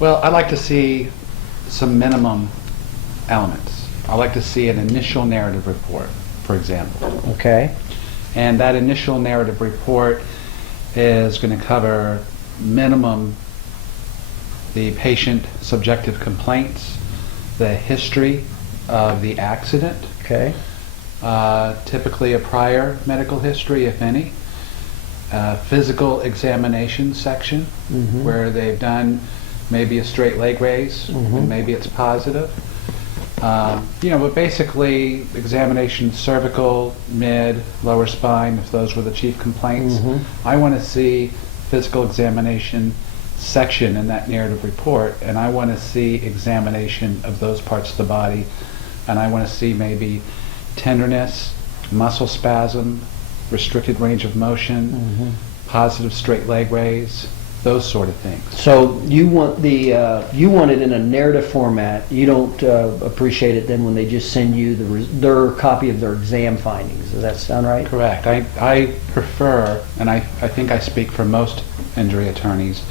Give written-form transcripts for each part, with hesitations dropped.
Well, I'd like to see some minimum elements. I'd like to see an initial narrative report, for example. Okay. And that initial narrative report is going to cover minimum the patient subjective complaints, the history of the accident, Okay. typically a prior medical history, if any, physical examination section where they've done maybe a straight leg raise and maybe it's positive. But basically examination cervical, mid, lower spine, if those were the chief complaints. I want to see physical examination section in that narrative report, and I want to see examination of those parts of the body, and I want to see maybe tenderness, muscle spasm, restricted range of motion, positive straight leg raise, those sort of things. So you want you want it in a narrative format. You don't appreciate it then when they just send you their copy of their exam findings. Does that sound right? Correct. I prefer, and I think I speak for most injury attorneys,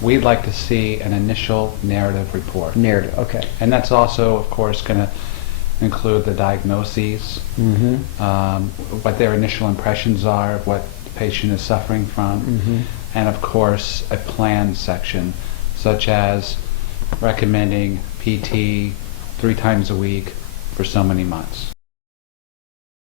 we'd like to see an initial narrative report. Narrative, okay. And that's also, of course, going to include the diagnoses, what their initial impressions are, what the patient is suffering from, and of course a plan section, such as recommending PT 3 times a week for so many months.